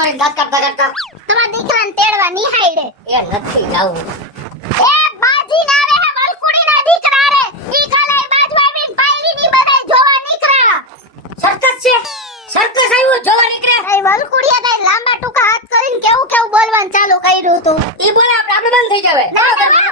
મારી દાંત કાઢતા કાઢતા. તમારા દીકરાને તેડવા નિહાળે. એ નથી જાવું. એ બાજી ના આવે હે વલકુડીના દીકરા રે. ઈ કાલે બાજુ આવીને પાયલીની બધાય જોવા નીકળ્યા. સર્કસ છે. સર્કસ આવ્યો જોવા નીકળ્યા. એ વલકુડીયા કઈ લાંબા ટૂંકા હાથ કરીને કેવું કેવું બોલવાનું ચાલુ કર્યું હતું. ઈ બોલે આપણે બંધ થઈ જાવે. ના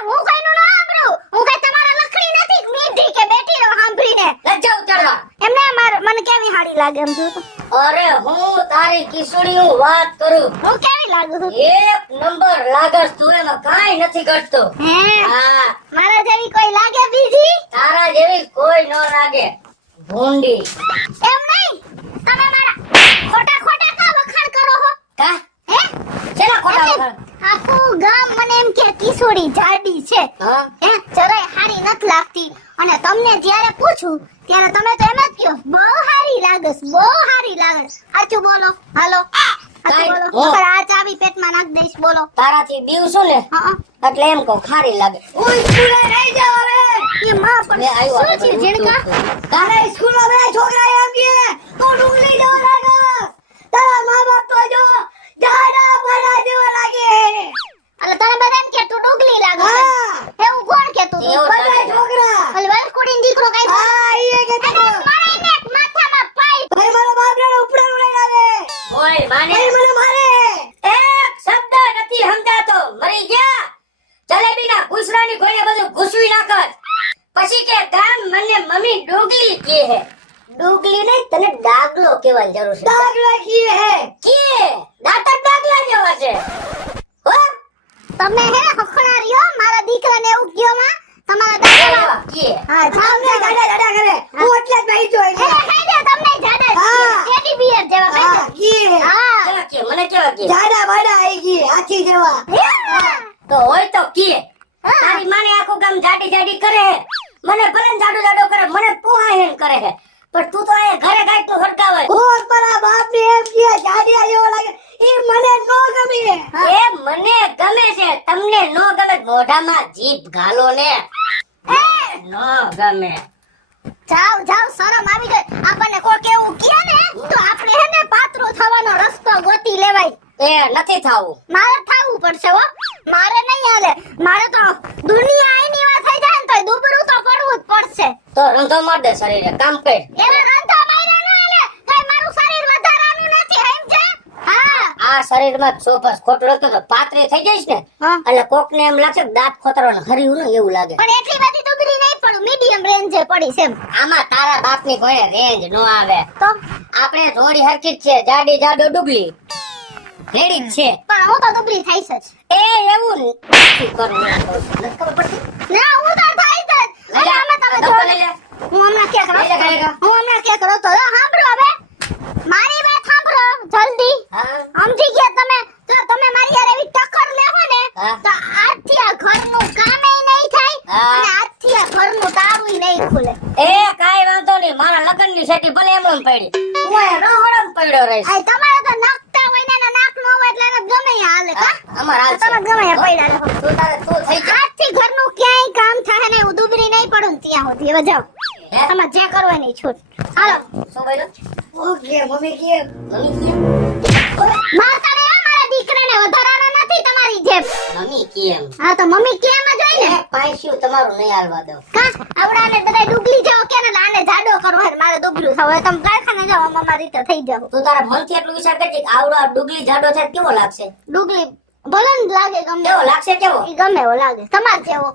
હું કઈનું ના સાંભળું. હું કઈ તમારા લખડી નથી મીઠી કે બેઠી રહો સાંભળીને. લજ્જા ઉતારવા. એમને મને કેવી હાડી લાગે એમ જો તો. અરે હું તારી કિશોરીઓ વાત કરું. હું કેવી લાગુ છું? એક નંબર લાગસ તું, એમાં કાઈ નથી ઘટતો. હે હા, મારા જેવી કોઈ લાગે બીજી? તારા જેવી કોઈ ન લાગે. ભૂંડી. એમ નહીં. તમે મારા ખોટા ખોટા કા વખાણ કરો હો? કા હે શેના ખોટા વખાણ? આખું ગામ મને એમ કે કિશોરી જાડી છે. હા, હે જરાય હારી નથી લાગતી. અને તમને જ્યારે પૂછું ત્યારે તમે તો એમ જ કહો બહુ હારી લાગસ, બહુ હારી લાગસ. સાચું બોલો. હાલો સાચું બોલો. નકર આ ચાવી પેટમાં નાખ દઈશ. બોલો. તારાથી બીવશું ને હા એટલે એમ કહું ખારી લાગે. ઓય સ્કૂલે રહી જાવ હવે. એ માં મેં પણ આવ્યો શું છે જીણકા? તારે સ્કૂલમાં બે છોકરા એમ કે તો ડુંગળી જેવો લાગે. તારા મા બાપ તો જો જાડા ભરા જેવો લાગે. અલે તને બધા એમ કે તું ડુગલી લાગે છે. હા, એવું કોણ કહેતું તું? એવું બધા છોકરા. અલે વલકુડીનો દીકરો કઈ હા, ઈ કે તો મારીને માથામાં પાઈ. ભાઈ મારા બાપને ઉપડાનું લઈ આવે. ઓય માને મને મારે. એક શબ્દ નથી સમજાતો. મરી ગયા. જલેબીના ઘૂસરાની કોઈને બધું ઘૂસવી નાખત. પછી કે ગામ મને મમ્મી ડોગલી કહે હે. ડોગલી નહીં, તને ડાગલો કહેવાની જરૂર છે. ડાગલો કહે હે. કે દાંતર ડાગલા જેવા છે. હો, તમે હે હખણા રહ્યો મારા દીકરાને એવું કયો માં તમારા દાદા કે હા સામને દાદા દાદા કરે. હું એટલે જ બેહી જોઈ. હે ખાઈ તમને જાડા હા. ટેડી બિયર જેવા હા, ખાઈ કે હા કેવા કે મને કેવા કે જાડા બાડા આઈ ગઈ હાથી જેવા. તો હોય તો કે તારી માને આખું ગામ જાડી જાડી કરે હે. મને ભલે જાડો જાડો કરે, મને પોહાય કરે હે. પણ તું તો આ ઘરે ગાઈટ નું હરકાવે. ઓર પરા બાપ ને એમ કે જાડિયા જેવો લાગે. ઈ મને નો ગમે. એ મને ગમે છે, તમને નો ગમે. મોઢામાં જીભ ઘાલો ને. નો ગમે. જાવ જાવ શરમ આવી ગઈ. આપણને કોઈ કેવું કહે ને તો આપણે હે ને પાતળું થવાનો રસ્તો ગોતી લેવાય. એ નથી થાવું. મારે થાવું પડશે હો. મારે નહીં હાલે. મારે તો દુનિયા આઈની વાત થઈ જાય ને તો દુબળું તો પડવું જ પડશે. તો રંધો માર દે શરીરે, કામ કર. એવા રંધા માર્યા ન હાલે. કઈ મારું શરીર વધારાનું નથી સમજે? હા આ શરીરમાં ચોપસ ખોટું લખતો તો પાતળી થઈ જઈશ ને હા. એટલે કોકને એમ લાગશે કે દાંત ખોતરવાનો હર્યું ને એવું લાગે. પણ એટલી બધી દુબળી નહીં પડું, મીડિયમ રેન્જે પડી છે એમ. આમાં તારા બાપની કોઈ રેન્જ નો આવે. તો આપણે થોડી હરકી જ છે, જાડી જાડો ડુગલી રેડી જ છે. પણ હું તો દુબળી થઈશ જ. એ એવું નથી કરવું. નથી ખબર પડતી? ના હું તો થઈશ જ. એટલે આમાં તમે ડોક્ટર લઈ લે. હું હમણાં ક્યાં કરો લઈ લે, લઈ લે. હું હમણાં ક્યાં કરો તો સાંભળો હવે મારી વાત સાંભળો જલ્દી. હા, સમજી ગયા તમે? તો તમે મારી યાર એવી ટક્કર લેવો ને હા. તો આજથી આ ઘરનું કામે નહીં થાય હા. અને આજથી આ ઘરનું તાળું નહીં ખુલે. એ કાઈ વાંધો નહીં. મારા લગ્નની સેટી ભલે એમણમ પડી, હું એ રોહડમ પડ્યો રહીશ. આ તમારે તો નાખતા હોય ને નાક ન હોય એટલે એને ગમે ઈ હાલે કા? અમાર હાલ તમે છે. ગમે ઈ પડ્યા રહો. તું તારે તું થઈ જા. આજથી ઘરનું ક્યાંય કામ થાય ને હું દુબળી નહીં પડું ને ત્યાં સુધી. હવે જાઓ હે? તમે જે કરવાની છૂટ. હાલો શું બોલ્યો? ઓકે મમ્મી કે મારતા ને મારા દીકરાને વધારાનો નથી તમારી જેમ. મમ્મી કેમ હા તો મમ્મી કેમ જ હોય ને. પાઈસ્યું તમારું નહીં હાલવા દઉં. કા આવડાને બધા ડુગલી જેવો કે ને લાને જાડો કરવો હે મારે દુબળું થવું હોય. તમે કારખાને જાઓ અમારી રીતે થઈ જાવ. તું તારા મનથી એટલું વિચાર કરજે કે આવડો આ ડુગલી જાડો થાય કેવો લાગશે. ડુગલી ભલે ને લાગે ગમે કેવો લાગશે? કેવો ઈ ગમે એવો લાગે તમાર જેવો.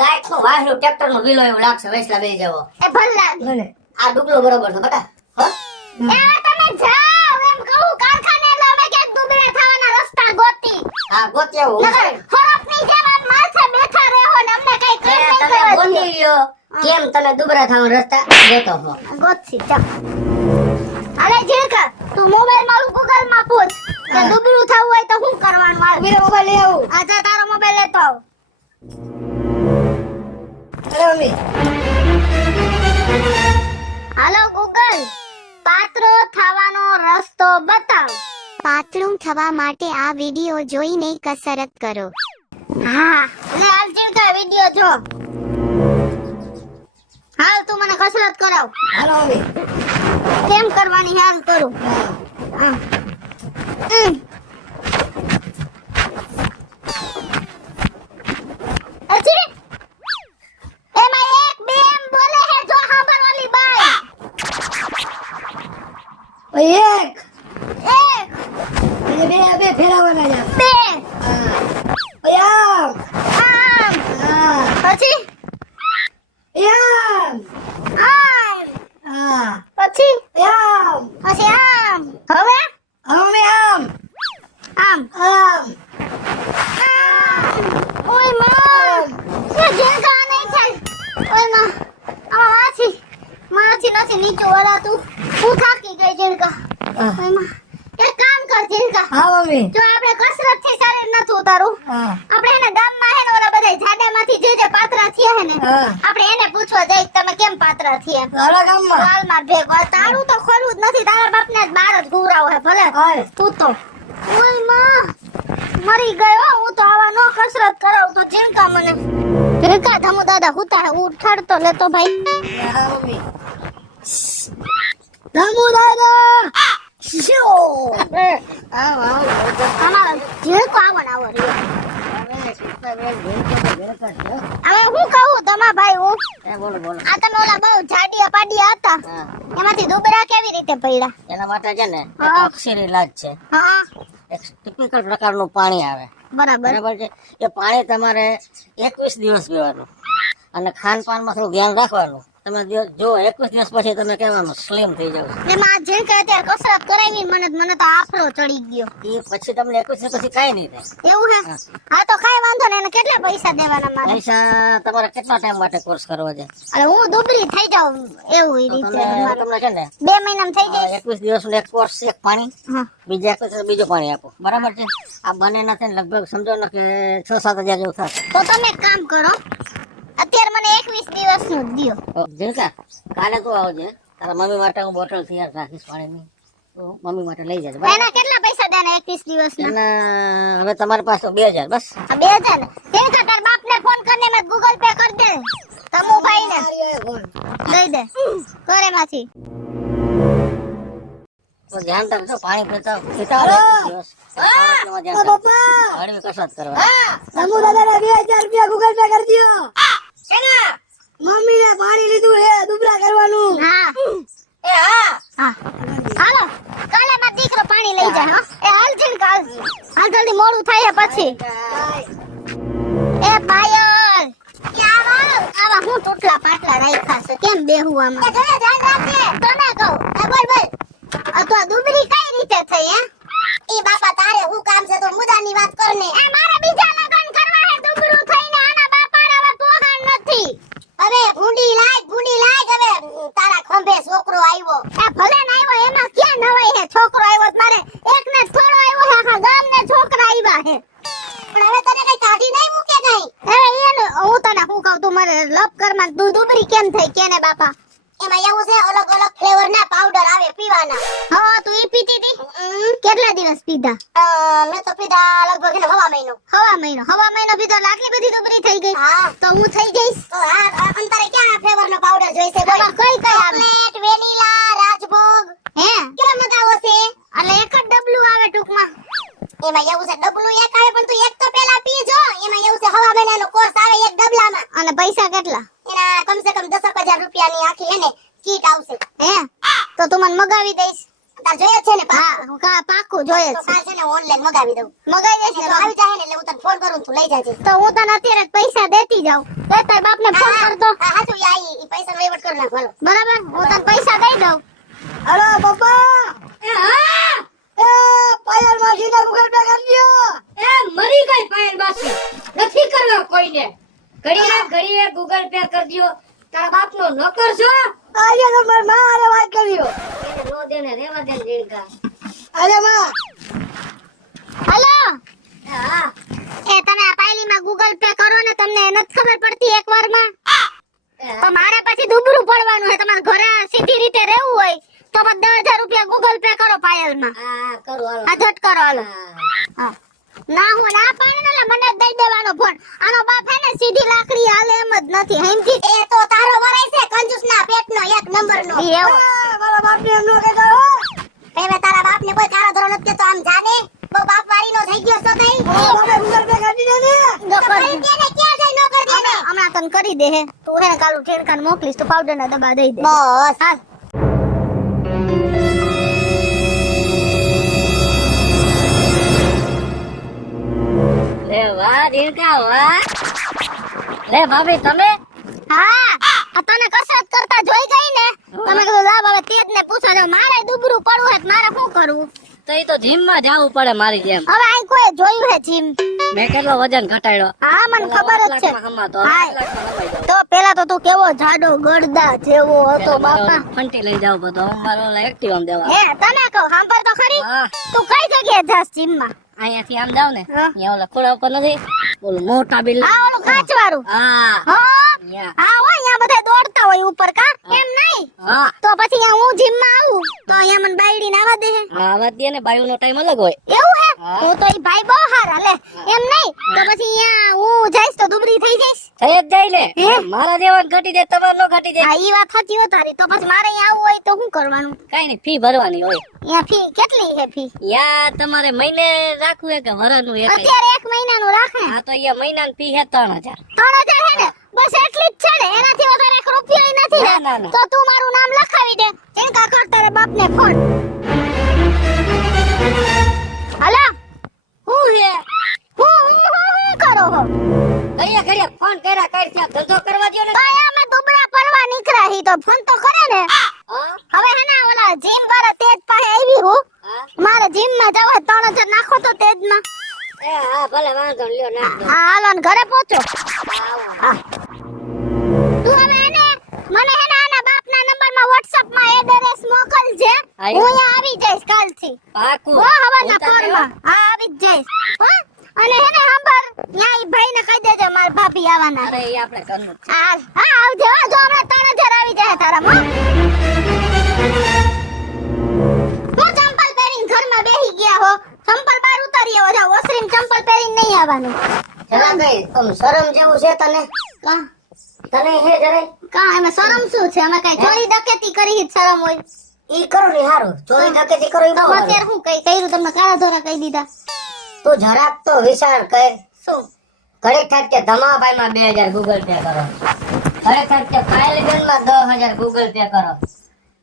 ગાય નું વાહલું ટ્રેક્ટર નું વ્હીલો એવું લાગશે. વૈસલા બે જેવો. એ ભલે લાગે. આ ડુગલો બરોબર છે બટા. હો એવા તમે જાઓ એમ કહું કારખાને એટલે અમે ક્યાંક દુબળા થવાના રસ્તા ગોતી. આ ગોત્યા હું નકર ખોરાકની જેમ આમ માથે બેઠા રહો ને અમને કઈ કામ નહીં તમે કરવા ગોતી દો. લ્યો. કેમ તમે દુબળા થવાનો રસ્તા જોતો હો. ગોતસી જા. અરે જીણકા તું મોબાઈલ મારું ગૂગલ માં પૂછ કે દુબળું થવું હોય તો શું કરવાનું આવે. મેરો મોબાઈલ લઈ આવું. આજા તારો મોબાઈલ લેતો આવ. અરે મમ્મી હાલો ગૂગલ પાતળો થવાનો રસ્તો બતાવ. પાતળું થવા માટે આ વિડિયો જોઈને કસરત કરો. હા લે હાલ જીણકા વિડિયો જો. હાલ તું મને કસરત કરાવ. હાલો મમ્મી. કેમ કરવાની હાલ કરું. હા. હમ. બે ફેરવવાના છે. બે હા. પછી આમ. આમ હા. પછી આમ. આમ હા. પછી આમ. પછી આમ હવે હવે આમ. આમ આમ. ઓય માં એ ઝીણકા નહીં થાય ઓય માં આમાંથી મારાથી નથી નીચું વળાતું હું થાકી ગઈ ઝીણકા હા. ઓય માં એક કામ કર ઝીણકા હા મમ્મી. જો આપણે કસરત થી શરીર નથી ઉતારું હા. આપણે એને ગામમાં હે ને ઓલા બધા જાડામાંથી જે પાતરા થયા હે ને હા. આપણે એને પૂછવા જઈ તમે કેમ પાતરા થયા તારા ગામમાં. હાલમાં ભેગો તારું તો ખોલું જ નથી તારા બાપને જ બહાર જ ગુવરાવો હે ભલે હાય. તું તો ઓય માં મરી ગયો હું તો આવા નો કસરત કરાવ તો ઝીણકા મને ઝીણકા ધમુ દાદા હુતા હે ઉઠાડતો લેતો ભાઈ હા મમ્મી. ધમુ દાદા. શો. આવ આવ. અમારો ઝીણકો આવો ને આવો રહ્યો હવે હું કહું તમા ભાઈ હું બોલો બોલો. આ તમે ઓલા બહુ જાડિયા પાડિયા હતા હા. એમાંથી દુબળા કેવી રીતે પડ્યા એના માટે છે ને હા. અક્ષર ઇલાજ છે. હા એક ટિપિકલ પ્રકારનું પાણી આવે. બરાબર બરાબર છે. એ પાણી તમારે 21 દિવસ પીવાનું અને ખાનપાનમાં થોડું ધ્યાન રાખવાનું. તમે જો 21 દિવસ પછી તમે કહેવાનું સ્લિમ થઈ જાવ. એમાં આ ઝીણકા અત્યારે કસરત કરાવી મને તો આફરો ચડી ગયો એ પછી તમને 21 દિવસ પછી કાંઈ નહીં થાય. એવું હે હા તો કાઈ વાંધો નહીં એને કેટલા પૈસા દેવાના મારે પૈસા તમારે કેટલા ટાઈમ માટે કોર્સ કરવો છે? અરે હું દુબળી થઈ જાઉં એવું એ તો રીતે તમને છે ને 2 મહિનામાં થઈ જાય 21 દિવસનું એક કોર્સ એક પાણી, હા બીજા 21 દિવસ બીજું પાણી આપો. બરાબર છે. આ બંનેના થઈને લગભગ સમજો ને કે 6-7 હજાર જેવું થશે. તો તમે એક કામ કરો અત્યારે મને 21 દિવસનું જ દ્યો તો ઝીણકા કાલે તું આવજે. તારા મમ્મી માટે હું બોટલ તૈયાર રાખીશ પાણીની. તો મમ્મી માટે લઈ જજે. બરાબર? એના કેટલા પૈસા દેના 21 દિવસના એના હવે તમારી પાસે 2000 બસ. આ 2000 ને ઝીણકા તાર બાપને ફોન કરીને મેં ગૂગલ પે કરી દે તમુ ભાઈને દઈ દે કરે માંથી તો ધ્યાન રાખજો પાણી પીતા રહો. 21 દિવસ. ખાવામાં ધ્યાન રાખજો. હળવી કસરત કરવા. તમુ દાદાને 2000 રૂપિયા ગૂગલ પે કરી દયો શેના? મમ્મીને પાણી લીધું હે દુબળા કરવાનું હા એ હા. હા હાલો કાલે મારો દીકરો પાણી લઈ જાય હો એ હાલ ઝીણકા હાલ જલ્દી મોડું થાય પછી એ પાયલ આવા હું ટૂટલા પાટલા રાખ્યા છે કેમ બેહું આમાં ધ્યાન રાખજે તને કહું એ બોલ આ તો આ દુબળી કઈ રીતે થઈ હે ઈ બાપા તારે હું કામ છે તો મુદાની વાત કર ને એ મારે બીજા લગન કરવા હે દુબળું થઈને આના બાપાને હવે પોહાણ નથી હવે ભૂંડી લાગ હવે તારા ખંભે છોકરો આવ્યો એ ભલે ન આવ્યો એમાં ક્યાં નવાઈ હે છોકરો આવ્યો મારે એકને થોડો આવ્યો હે આખા ગામને છોકરા આવ્યા હે પણ હવે તને કઈ કાઢી નહીં મૂકે કઈ હવે એને હું તને શું કહું તું મારે લપ કરમાં તું દુબળી કેમ થઈ કેને બાપા એમાં એવું છે અલગ અલગ ફ્લેવર ના પાવડર આવે પીવાના હા તું ઈ પીતી હતી કેટલા દિવસ પીધા મેં તો પીધા લગભગ એને હવા મહિનો પીધો એટલે આટલી બધી દુબળી થઈ ગઈ હા તો હું થઈ જઈશ તો હા અંતરે ક્યાં ફ્લેવર નો પાવડર જોઈશે બોલ કઈ ચોકલેટ વેનીલા રાજભોગ હે કેટલા મગાવો છે એટલે એક જ ડબલું આવે ટૂંકમાં એમાં એવું છે ડબલું એક આવે પણ તું એક તો પેલા પીજો એમાં એવું છે હવા મહિનાનો કોર્સ આવે એક ડબલામાં અને પૈસા કેટલા એના કમસે કમ 10,000 રૂપિયાની આખી હે ને કીટ આવશે હે તો તું મને મગાવી દઈશ તાર જોઈએ છે ને હા પાકું જોઈએ છે તો કાલ છે ને ઓનલાઈન મગાવી દઉં મગાવી દઈશ ને તો આવી જાય ને એટલે હું તને ફોન કરું તું લઈ જાજે તો હું તને અત્યારે પૈસા દેતી જાઉં તો તાર બાપને ફોન કર દો હા તું ઈ પૈસાનો વહીવટ કરી નાખ ભલો બરાબર હું તને પૈસા દઈ દઉં હલો પપ્પા એ હા. એ પાયલ માસીને ગૂગલ પે કરી દયો એ મરી ગઈ પાયલ માસી. નથી કરવા કોઈને. ઘડીએ ગૂગલ પે કરી દ્યો. તારા બાપનો નોકર છો? આજે તો માર મારે વાત કર્યો એને નો દેને રેવા દે ઝીણકા. અરે માં હેલો એ હા. એ તમે આ પાયલીમાં ગૂગલ પે કરો ને તમને નથી ખબર પડતી એકવારમાં તો મારે પછી દુબળું પડવાનું છે તમારે ઘરે સીધી રીતે રહેવું હોય તો 10,000 રૂપિયા ગૂગલ પે કરો પાયલમાં હા કરો હાલો. આ ઝટ કરો હાલો હા. હા ના હું ના પાડું ને એટલે મને જ દઈ દેવાનો ફોન આનો બાપ હે ને સીધી લાકડી હાલે એમ જ નથી હેમજી એ તો તારો વરાય છે કંજૂસના પેટનો એક નંબરનો મારા બાપને એમ નો કહેતો હવે તારા બાપને કોઈ કાળો ધરો નથી કેતો આમ જાને બહુ બાપ વાળીનો થઈ ગયો છો તઈ બાપે ગૂગલ પે કરી દે ને કરી દે ને ક્યાં જાય નો કરી દે ને હમણાં તને કરી દે હે તું હે ને કાલું ઠેરકાન મોકલીશ તો પાવડરના ડબ્બા દઈ દે બસ હાલ જીણકા વાહ. લે ભાભી તમે હા આ તને કસરત કરતા જોઈ ગઈ ને તમે કીધું લાવ હવે તેજ ને પૂછો જો મારે દુબરું પડવું હે તો મારે શું કરવું તો ઈ તો જીમ માં જાવું પડે મારી જેમ. હવે આ કોઈ જોયું હે જીમ મેં કેટલો વજન ઘટાડ્યો. હા મને ખબર જ છે હમાતો હા. તો પેલા તો તું કેવો જાડો ગડદા જેવો હતો બાપા ફંટી લઈ જાવ બધો મારો એક્ટિવ આમ દેવા. હે તને કહું સાંભળ તો ખરી હા તું કઈ જગ્યાએ જાસ જીમ માં અહીંયાથી આમ જાવ ને હા. અહીંયા ઓલા ખોડા ઉપર નથી ઓલું મોટા બિલ. હા ઓલું કાચ વાળું હા હા અહીંયા. હા અહીંયા બધા દોડતા હોય ઉપર કા એમ નહીં હા તો પછી અહીંયા હું જીમ માં આવું તો અહીંયા મને બાયડી ના આવવા દે હે હા વાત દે ને બાયુનો ટાઈમ અલગ હોય. એવું હે હા. તું તો ઈ ભાઈ બહુ હારા લે એમ નહીં તો પછી અહીંયા હું જઈશ તો દુબળી થઈ જઈશ થઈ જ જાય ને હે? મારા જેવા ઘટી જાય તમારે નો ઘટી જાય. હા ઈ વાત સાચી હો તારી તો પછી મારે અહીંયા આવવું હોય તો શું કરવાનું કઈ નહીં ફી ભરવાની હોય. અહીંયા ફી કેટલી હે ફી યા તમારે મહિને રાખવું હે કે વરસનું એક અત્યારે 1 મહિનાનું રાખે હા તો અહીંયા મહિનાની ફી હે 3000. 3000 હે ને બસ એટલી જ છે ને એનાથી વધારે 1 રૂપિયો નથી ના, ના, ને ના. તો તું મારું નામ લખાવી દે ચિંતા કર તારા બાપને ફોન હાલો હું હે હું કરો હો કયા કર્યા ફોન કર્યા કઈ ત્યાં ધંધો કરવા દ્યો ને. તો અહીંયા અમે દુબળા પડવા નીકળ્યા હી તો ફોન તો કરે ને હા હવે હે ને ઓલા જીમ વાળા તેજ પાસે આવી હું હા મારે જીમ માં જવા 3000 નાખો તો તેજ માં એ હા ભલે વાંધો નહીં, લ્યો નાખ દો. હા હાલો ને ઘરે પહોંચો આવો. હા તું હવે એને મને હે ને આના બાપના નંબરમાં WhatsApp માં એડ્રેસ મોકલજે હા, હું અહીંયા આવી જઈશ કાલથી પાકું. હો હવારના ઉતાર પોરમાં હા આવી જ જઈશ હો અને હે ને સાંભળ ન્યા ઈ ભાઈને કહી દેજે મારા ભાભી આવવાના અરે એ આપણે ઘરનું જ છે. હા હા આવજો હો, જો હમણાં 3000 આવી જાય તારા માં હું ચંપલ પહેરીને ઘરમાં બેહી ગયા હો ચંપલ બહાર ઉતારી આવો જા ઓસરીમ ચંપલ પહેરીને નહીં આવવાનું જરા કઈ આમ શરમ જેવું છે તને કા તને હે જરાય કા એમાં શરમ શું છે અમે કઈ ચોરી ડકેતી કરી જ શરમ હોય ઈ કરો ને હારું ચોરી ડકેતી કરો ઈ તો બહુ હારું. અત્યારે હું કઈ કર્યું તમને કાળા ધોરા કહી દીધા તું જરાક તો વિચાર કર. શું ઘડીક થાય કે ધમાભાઈ માં 2000 ગૂગલ પે કરો, ઘડીક થાય કે ફાઇલબેન માં 10000 ગૂગલ પે કરો,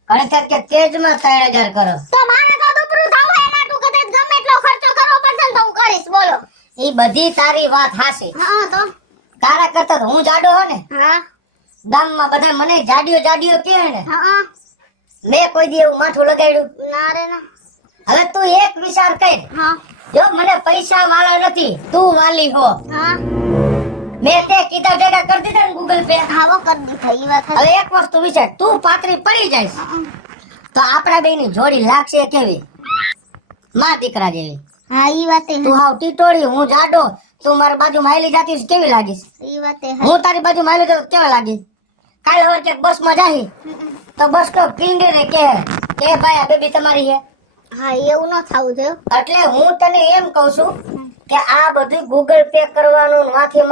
ઘડીક થાય કે તેજ માં 3000 કરો. તો મારે તો દુબળું થવું એના તું કદાચ ગમે એટલો ખર્ચો કરવો પડશે ને તો હું કરીશ બોલો ઈ બધી તારી વાત હાચી. હા તો તારા કરતા તો હું જાડો હો ને હા ગામમાં બધા મને જાડિયો જાડિયો કહે ને હા મેં કોઈ દી એવું માથું લગાડ્યું. ના રે ના હવે તું એક વિચાર કર, હા જો મને પૈસા વાળા નથી તું વાલી હો, હા મેં તે કીધા ભેગા કરી દીધા ને ગૂગલ પે. હા વો કરી દીધા ઈ વાત હવે એક વસ્તુ વિચાર, તું પાતળી પડી જઈશ તો આપણા બેની જોડી લાગશે કેવી? માં દીકરા જેવી. હા ઈ વાત તું હાવ ટીટોળી, હું જાડો, તું મારી બાજુમાં હાલી જાતીસ કેવી લાગીશ? ઈ વાત હું તારી બાજુમાં હાલી જાઉં કેવા લાગીશ? કાલે હવે ક્યાંક બસમાં જાહી તો બસ તો કિંડરે કે ભાઈ આ બેબી તમારી છે. હા એવું ન થવું જોઈએ એટલે હું તને એમ કહું છું કે આ બધું ગૂગલ પે કરવાનું, વાથી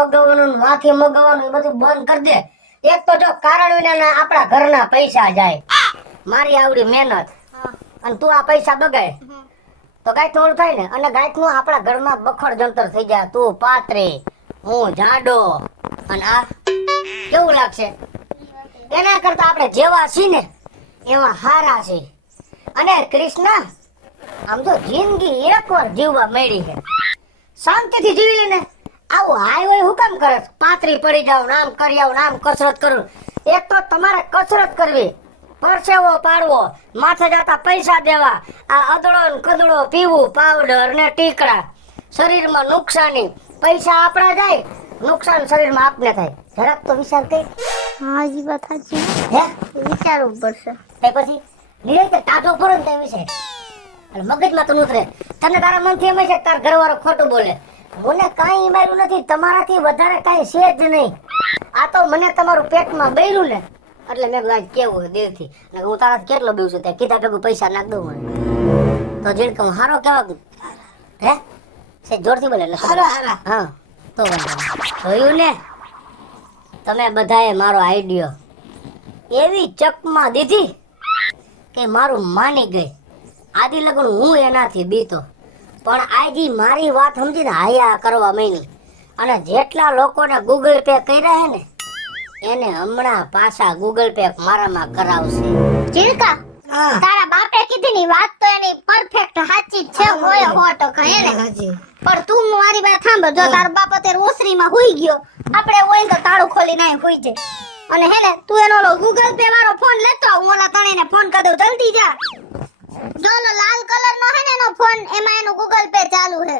મગાવવાનું એ બધું બંધ કરી દે. એક તો જો કારણ વિના આપણા ઘરના પૈસા જાય, મારી આવડી મહેનત, અને તું આ પૈસા બગાડે તો ગાય થોડું થાય ને. અને ગાય નું આપણા ઘરમાં બખડ જંતર થઈ જાય, તું પાતળી હું જાડો, અને આ કેવું લાગશે? એના કરતા આપણે જેવા છીએ ને એવા હારા છે. અને કૃષ્ણ આમ તો જિંદગી એકવાર જીવવા મળી છે, શાંતિથી જીવી લે ને. આવું હાય હોય હું કામ કરે? પાતળી પડી જાવ, નામ કરી આવ, નામ કસરત કરું. એક તો તમારે કસરત કરવી, પરસેવો પાડવો, માથે જતા પૈસા દેવા, આ અદળો ને કદળો પીવું, પાવડર ને ટીકડા, શરીરમાં નુકસાની. પૈસા આપણા જાય, નુકસાન શરીરમાં આપને થાય. જરાક તો વિચાર કર. હા ઈ વાત સાચી હે વિચારવું પડશે તે પછી નિરંતર ટાઢો પડે ને તે વિશે અને મગજમાં તો ઉતરે. તને તારા મનથી એમ છે તાર ઘરવાળો ખોટું બોલે, મને કાંઈ માર્યું નથી, તમારાથી વધારે કાંઈ છે જ નહીં. આ તો મને તમારું પેટમાં બૈરું ને એટલે મેં કીધું કેવું દેવથી, હું તારા કેટલો બીવું છું ત્યાં કીધા ભેગું પૈસા નાખ દઉં મને તો જીણકા હું હારો કેવા હે છે જોરથી બોલે એટલે હારા હારા. હા તો વાંધો નહીં. જોયું ને તમે બધાએ મારો આઈડિયો એવી ચકમાં દીધી કે મારું માની ગઈ. આદિ લગન હું એનાથી બીતો, પણ આજી મારી વાત સમજીને હાયા કરવા માંડી. અને જેટલા લોકોને ગૂગલ પે કર્યા હે ને એને હમણાં પાછા ગૂગલ પે મારામાં કરાવશે. ચિલકા હા તારા બાપે કીધી ની વાત તો એની પરફેક્ટ સાચી જ છે હોય 100% હે ને પણ તું મારી વાત સાંભળ જો તારો બાપ અત્યારે ઓસરીમાં હુઈ ગયો આપણે હોય તો તાળું ખોલી નાય હુઈ જાય અને હે ને તું એનો ઓલો ગૂગલ પે વાળો ફોન લેતો આવ, હું ઓલા તણેને ફોન કરી દઉં જલ્દી જા જો ઓલો લાલ કલર નો હે ને એનો ફોન એમાં એનો ગૂગલ પે ચાલુ હે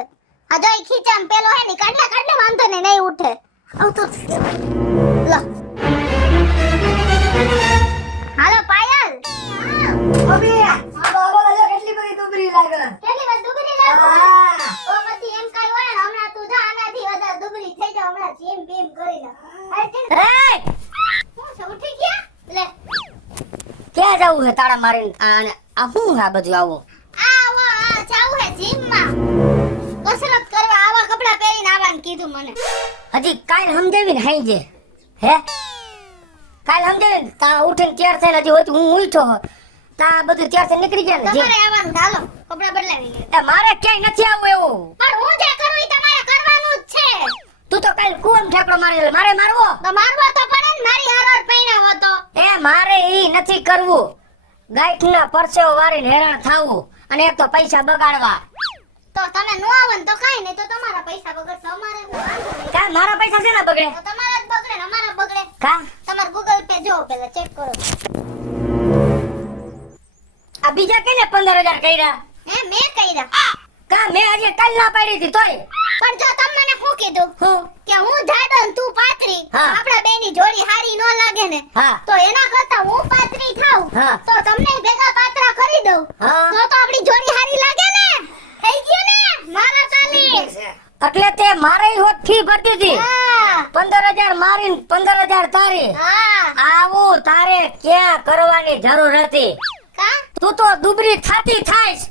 આ જો ઈ ખીચામ પેલો હે ને કાઢને વાંધો ને નહીં ઉઠે આવ તો લો હાલો પાયલ મમ્મી આ બાબા જો કેટલી બધી ડુબરી લાગે. કેટલી વાર ડુબરી લાગો હા. ઓ મતી એમ કાઈ હોય ને હમણાં તું જા આનાથી વધારે ડુબરી થઈ જા હમણાં જીમ બીમ કરી લે એ હું છે ઉઠી ગયા લે ક્યાં જવું હે તાળા મારીને અને આ શું આ બધું આવું? આ જાવું હે જીમ માં કસરત કરવા આવા કપડા પહેરીને આવવાનું કીધું મને હજી કાલ સમજાવી ને હાઈજે હે કાલ સમજાવી ને તા ઉઠીને તૈયાર થઈને હજી હોય તો હું ઉઠ્યો તા બધું તૈયાર થઈને નીકળી ગયા ને જી. તમારે આવવાનું ચાલો કપડા બદલાવી લે એ મારે ક્યાંય નથી આવવું એવું. પણ હું જે કરું ઈ તમારે કરવાનું જ છે તું તો કાલ કુવમ ઠેકડો મારી મારે મારવો તો મારવા તો પડે ને મારી હારોર પૈણાવો તો એ મારે ઈ નથી કરવું. ગાંઠના પરસેવો વારીને હેરાન થાવું અને એક તો પૈસા બગાડવા. તો તમે નો આવો ને તો કાઈ નહીં તો તમારા પૈસા બગડશે અમારે વાંધો નહીં. કા મારા પૈસા છે ને બગડે તો તમારા જ બગડે ને અમારા બગડે કા તમાર ગૂગલ પે જો પેલા ચેક કરો આ બીજા કેને 15,000 કર્યા હે મેં કર્યા કા મેં આજે કાલ ના પાડી હતી તોય પણ જો તમે મને શું કીધું હું કે હું જાડો ને તું પાતળી હા. આપણા બેની જોડી હારી નો લાગે ને હા તો એના કરતા હું પાતળી થાઉં હા. તો તમને ભેગા પાતળા કરી દઉં હા. તો આપણી જોડી હારી લાગે ને થઈ ગયું ને મારા તાલી એટલે તે મારે હોત ફી ભરતી હતી હા 15,000 મારીને 15,000 તારી હા આવું તારે ક્યાં કરવાની જરૂર હતી. કા તું તો દુબળી થાતી થાઈશ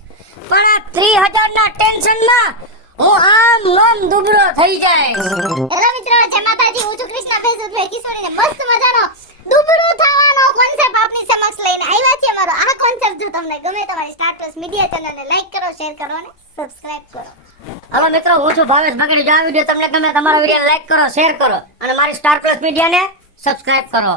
પણ આ 30,000 ના ટેન્શન માં હું આમ નોમ દુબળો થઈ જાય. હેલો મિત્રો જય માતાજી હું છું કૃષ્ણા ભેસુભાઈ કિશોરીને મસ્ત મજાનો દુબળું થવાનો કોન્સેપ્ટ આપની સમક્ષ લઈને આવ્યા છીએ. મારો આ કોન્સેપ્ટ જો તમને ગમે તમારી સ્ટાર પ્લસ મીડિયા ચેનલને લાઈક કરો શેર કરો અને સબસ્ક્રાઇબ કરો. હવે મિત્રો હું છું ભાવેશ બગડી. જો આ વિડિયો તમને ગમે તમારો વિડિયો લાઈક કરો શેર કરો અને મારી સ્ટાર પ્લસ મીડિયાને સબસ્ક્રાઇબ કરો.